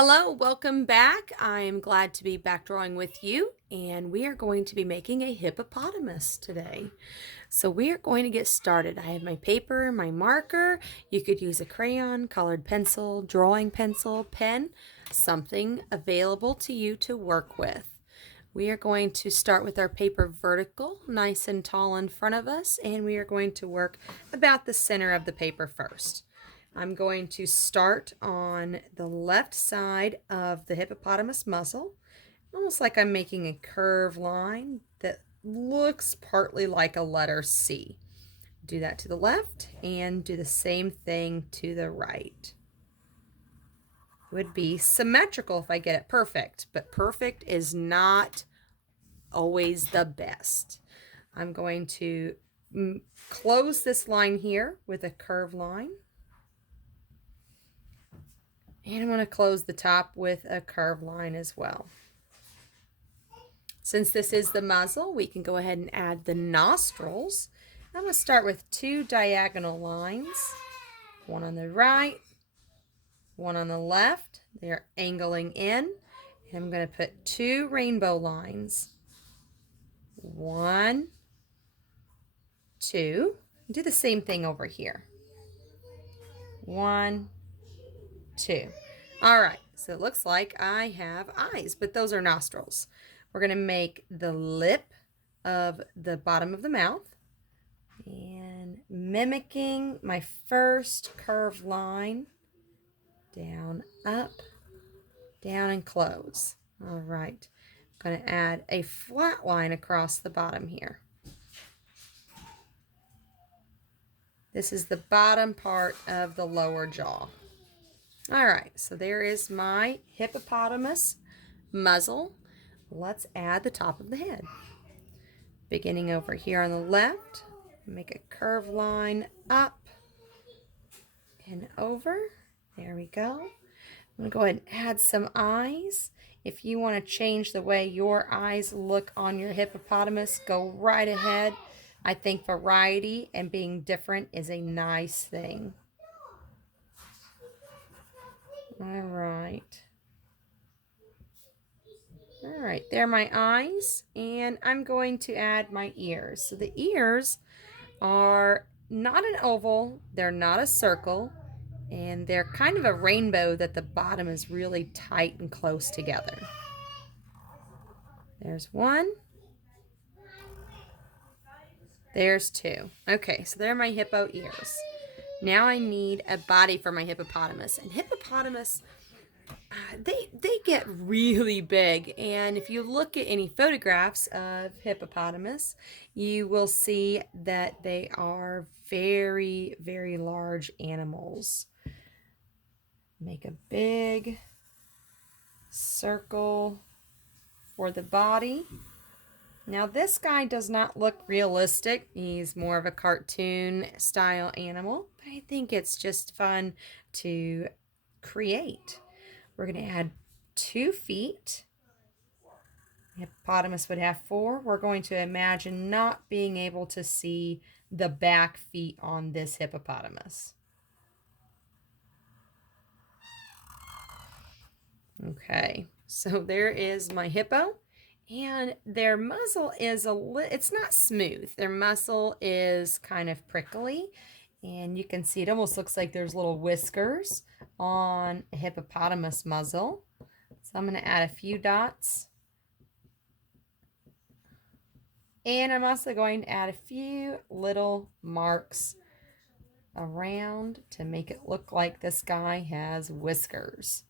Hello, welcome back. I am glad to be back drawing with you, and we are going to be making a hippopotamus today. So we are going to get started. I have my paper, my marker. You could use a crayon, colored pencil, drawing pencil, pen, something available to you to work with. We are going to start with our paper vertical, nice and tall in front of us, and we are going to work about the center of the paper first. I'm going to start on the left side of the hippopotamus muzzle, almost like I'm making a curved line that looks partly like a letter C. Do that to the left and do the same thing to the right. Would be symmetrical if I get it perfect, but perfect is not always the best. I'm going to close this line here with a curved line. And I'm going to close the top with a curved line as well. Since this is the muzzle, we can go ahead and add the nostrils. I'm going to start with two diagonal lines, one on the right, one on the left. They're angling in. And I'm going to put two rainbow lines. One, two. Do the same thing over here. One, two. All right, so it looks like I have eyes, but those are nostrils. We're going to make the lip of the bottom of the mouth and mimicking my first curved line, down, up, down, and close. All right, I'm going to add a flat line across the bottom here. This is the bottom part of the lower jaw. All right, so there is my hippopotamus muzzle. Let's add the top of the head. Beginning over here on the left, make a curved line up and over. There we go. I'm going to go ahead and add some eyes. If you want to change the way your eyes look on your hippopotamus, go right ahead. I think variety and being different is a nice thing. All right. All right, there are my eyes, and I'm going to add my ears. So the ears are not an oval, they're not a circle, and they're kind of a rainbow that the bottom is really tight and close together. There's one. There's two. Okay, so there are my hippo ears. Now I need a body for my hippopotamus. And hippopotamus, they get really big, and if you look at any photographs of hippopotamus, you will see that they are very, very large animals. Make a big circle for the body. Now this guy does not look realistic. He's more of a cartoon style animal, but I think it's just fun to create. We're going to add 2 feet. The hippopotamus would have 4. We're going to imagine not being able to see the back feet on this hippopotamus. Okay, so there is my hippo. And their muzzle is it's not smooth. Their muzzle is kind of prickly. And you can see it almost looks like there's little whiskers on a hippopotamus muzzle. So I'm going to add a few dots. And I'm also going to add a few little marks around to make it look like this guy has whiskers.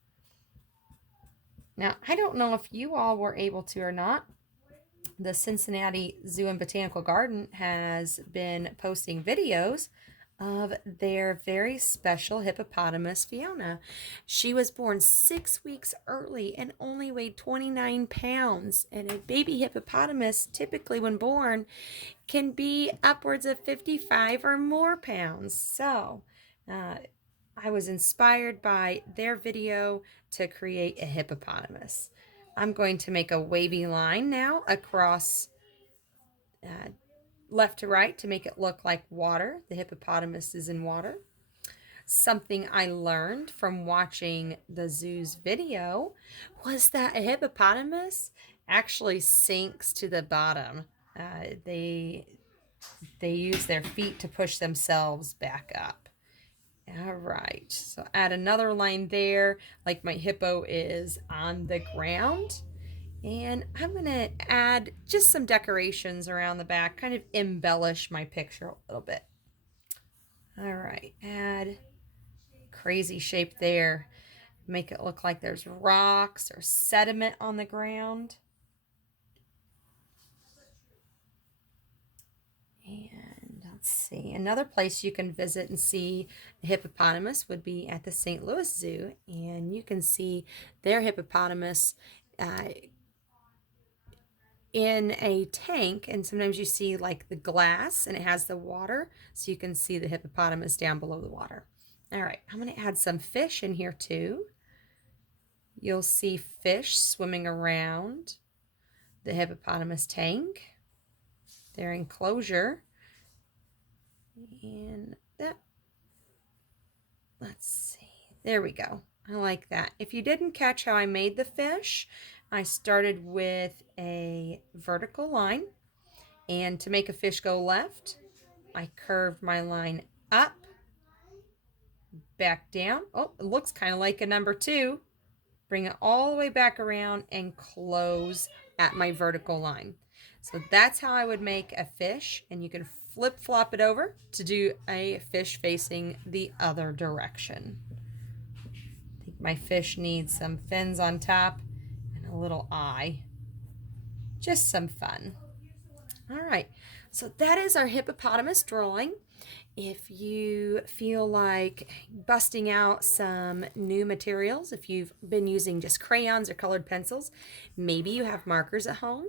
Now, I don't know if you all were able to or not. The Cincinnati Zoo and Botanical Garden has been posting videos of their very special hippopotamus, Fiona. She was born 6 weeks early and only weighed 29 pounds. And a baby hippopotamus, typically when born, can be upwards of 55 or more pounds. So, I was inspired by their video to create a hippopotamus. I'm going to make a wavy line now across left to right to make it look like water. The hippopotamus is in water. Something I learned from watching the zoo's video was that a hippopotamus actually sinks to the bottom. They use their feet to push themselves back up. All right, so add another line there, like my hippo is on the ground. And I'm gonna add just some decorations around the back, kind of embellish my picture a little bit. All right, add crazy shape there. Make it look like there's rocks or sediment on the ground. And let's see, another place you can visit and see a hippopotamus would be at the St. Louis Zoo. And you can see their hippopotamus in a tank, and sometimes you see like the glass and it has the water, so you can see the hippopotamus down below the water. All right, I'm going to add some fish in here too. You'll see fish swimming around the hippopotamus tank, their enclosure. And that, let's see, there we go. I like that. If you didn't catch how I made the fish, I started with a vertical line, and to make a fish go left, I curved my line up, back down. Oh, it looks kind of like a number 2. Bring it all the way back around and close at my vertical line. So that's how I would make a fish, and you can flip-flop it over to do a fish facing the other direction. I think my fish needs some fins on top and a little eye. Just some fun. All right, so that is our hippopotamus drawing. If you feel like busting out some new materials, if you've been using just crayons or colored pencils, maybe you have markers at home,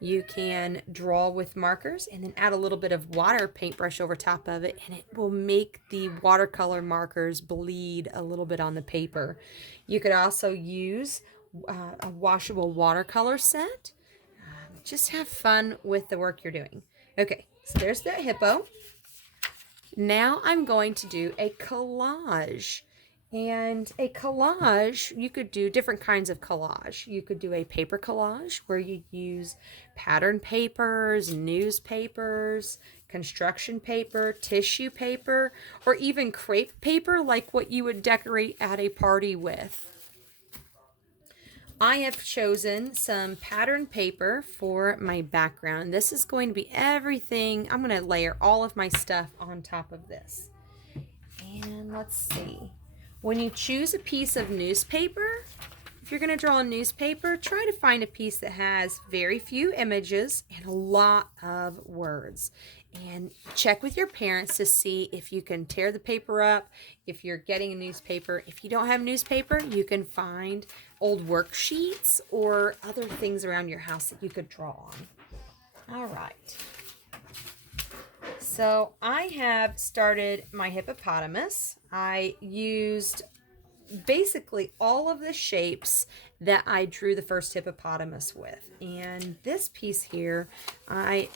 you can draw with markers and then add a little bit of water paintbrush over top of it, and it will make the watercolor markers bleed a little bit on the paper. You could also use a washable watercolor set. Just have fun with the work you're doing. Okay, so there's the hippo. Now I'm going to do a collage. And a collage, you could do different kinds of collage. You could do a paper collage where you use pattern papers, newspapers, construction paper, tissue paper, or even crepe paper like what you would decorate at a party with. I have chosen some pattern paper for my background. This is going to be everything. I'm going to layer all of my stuff on top of this. And let's see. When you choose a piece of newspaper, if you're going to draw a newspaper, try to find a piece that has very few images and a lot of words. And check with your parents to see if you can tear the paper up, if you're getting a newspaper. If you don't have a newspaper, you can find old worksheets or other things around your house that you could draw on. All right. So I have started my hippopotamus. I used basically all of the shapes that I drew the first hippopotamus with. And this piece here,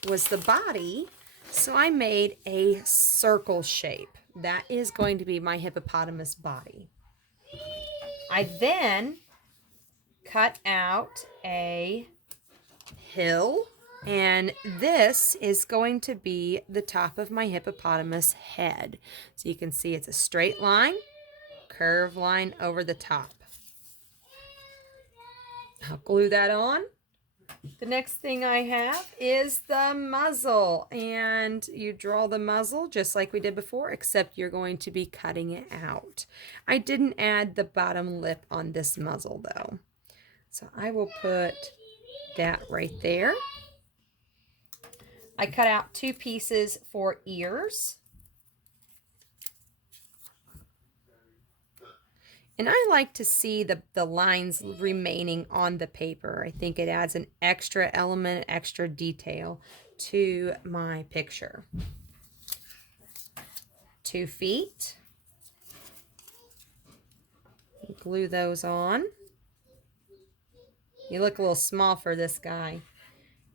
was the body. So I made a circle shape. That is going to be my hippopotamus body. I then cut out a hill, and this is going to be the top of my hippopotamus head. So you can see it's a straight line, curved line over the top. I'll glue that on. The next thing I have is the muzzle, and you draw the muzzle just like we did before, except you're going to be cutting it out. I didn't add the bottom lip on this muzzle though. So I will put that right there. I cut out 2 pieces for ears. And I like to see the lines remaining on the paper. I think it adds an extra element, extra detail to my picture. 2 feet. Glue those on. You look a little small for this guy.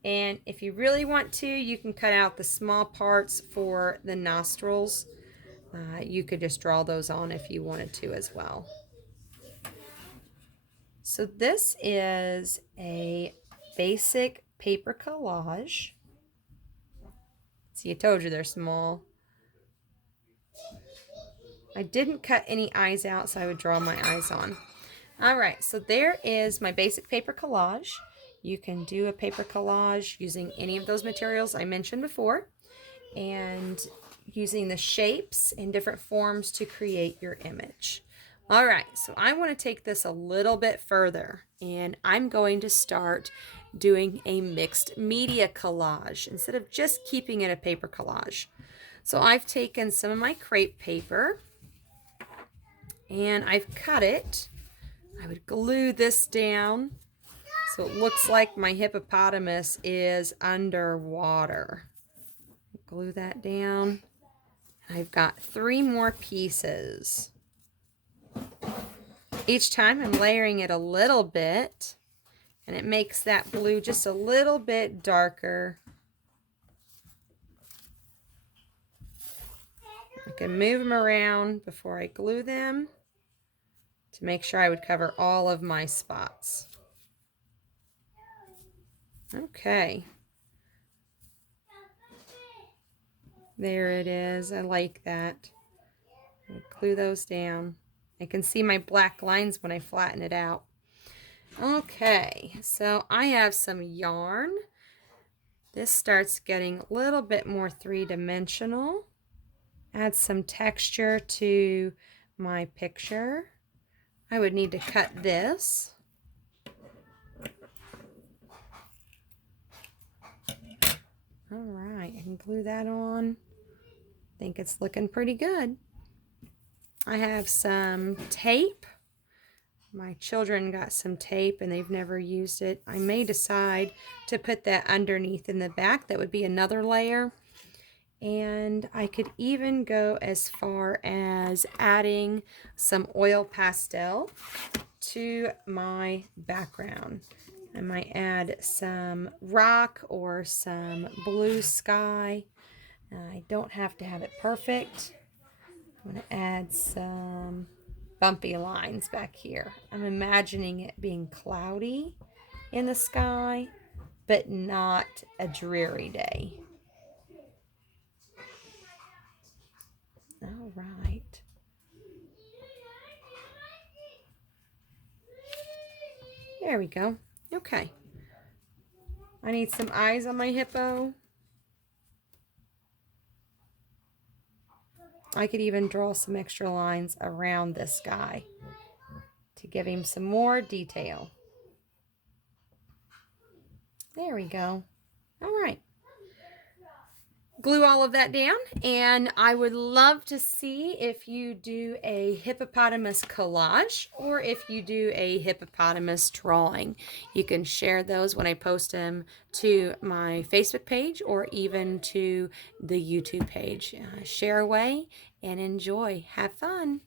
And if you really want to, you can cut out the small parts for the nostrils. You could just draw those on if you wanted to as well. So this is a basic paper collage. See, I told you they're small. I didn't cut any eyes out, so I would draw my eyes on. All right, so there is my basic paper collage. You can do a paper collage using any of those materials I mentioned before, and using the shapes in different forms to create your image. All right, so I want to take this a little bit further, and I'm going to start doing a mixed media collage instead of just keeping it a paper collage. So I've taken some of my crepe paper and I've cut it. I would glue this down so it looks like my hippopotamus is underwater. Glue that down. I've got 3 more pieces. Each time I'm layering it a little bit, and it makes that blue just a little bit darker. I can move them around before I glue them to make sure I would cover all of my spots. Okay. There it is. I like that. Glue those down. I can see my black lines when I flatten it out. Okay, so I have some yarn. This starts getting a little bit more three-dimensional. Add some texture to my picture. I would need to cut this. All right, I can glue that on. I think it's looking pretty good. I have some tape. My children got some tape and they've never used it. I may decide to put that underneath in the back. That would be another layer. And I could even go as far as adding some oil pastel to my background. I might add some rock or some blue sky. I don't have to have it perfect. I'm going to add some bumpy lines back here. I'm imagining it being cloudy in the sky, but not a dreary day. All right. There we go. Okay. I need some eyes on my hippo. I could even draw some extra lines around this guy to give him some more detail. There we go. All right. Glue all of that down, and I would love to see if you do a hippopotamus collage or if you do a hippopotamus drawing. You can share those when I post them to my Facebook page or even to the YouTube page. Share away and enjoy. Have fun.